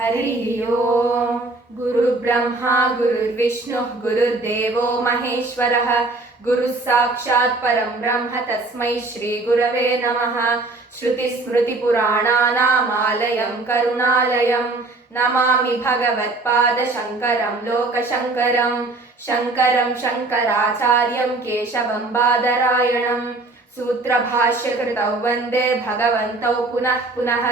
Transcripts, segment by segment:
हरिः ओम्। गुरुर्ब्रह्मा गुरुर्विष्णुः गुरुर्देवो महेश्वरः गुरुः साक्षात् परं ब्रह्म तस्मै श्रीगुरवे नमः। श्रुतिस्मृतिपुराणानामालयं करुणालयं नमामि भगवत्पादशङ्करं लोकशङ्करं। शङ्करं शङ्कराचार्यं केशवं बादरायणं सूत्रभाष्यकृतौ वन्दे भगवन्तौ पुनः पुनः।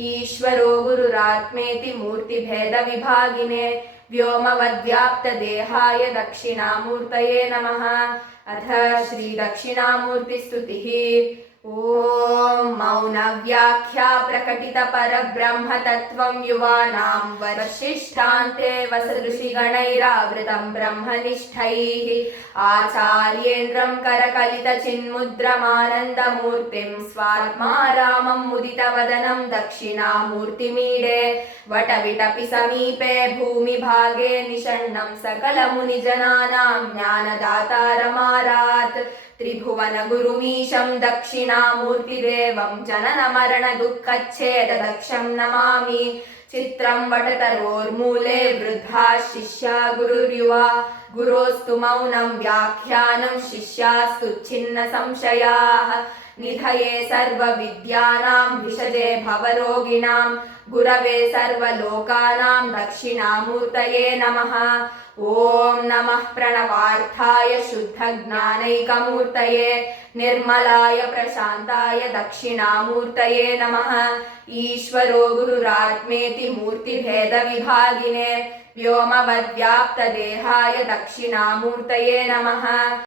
ईश्वरो गुरुरात्मेति मूर्तिभेदविभागिने व्योमवद्व्याप्तदेहाय दक्षिणामूर्तये नमः। अथ श्रीदक्षिणामूर्तिस्तुतिः। ॐ मौनव्याख्या प्रकटितपरब्रह्मतत्त्वं युवानां वसिष्ठान्ते वसदृशिगणैरावृतं ब्रह्मनिष्ठैः आचार्येन्द्रं करकलितचिन्मुद्रमानन्दमूर्तिं स्वात्मा रामं मुदितवदनं दक्षिणामूर्तिमीडे वटविटपि समीपे भूमिभागे निषण्णं सकलमुनिजनानां ज्ञानदातारमारात् त्रिभुवनगुरुमीशं दक्षिणामूर्तिदेवं जननमरणदुःखच्छेददक्षं नमामि। चित्रं वटतरोर्मूले वृद्धा शिष्या गुरुर्युवा गुरोस्तु मौनं व्याख्यानं शिष्यास्तु छिन्न संशयाः। निधये सर्वविद्यानां भिषजे भवरोगिणां गुरवे सर्वलोकानां दक्षिणामूर्तये नमः। ॐ नमः प्रणवार्थाय शुद्धज्ञानैकमूर्तये निर्मलाय प्रशान्ताय दक्षिणामूर्तये नमः। ईश्वरो गुरुरात्मेति मूर्तिभेदविभागिने व्योमवद्व्याप्तदेहाय दक्षिणामूर्तये नमः।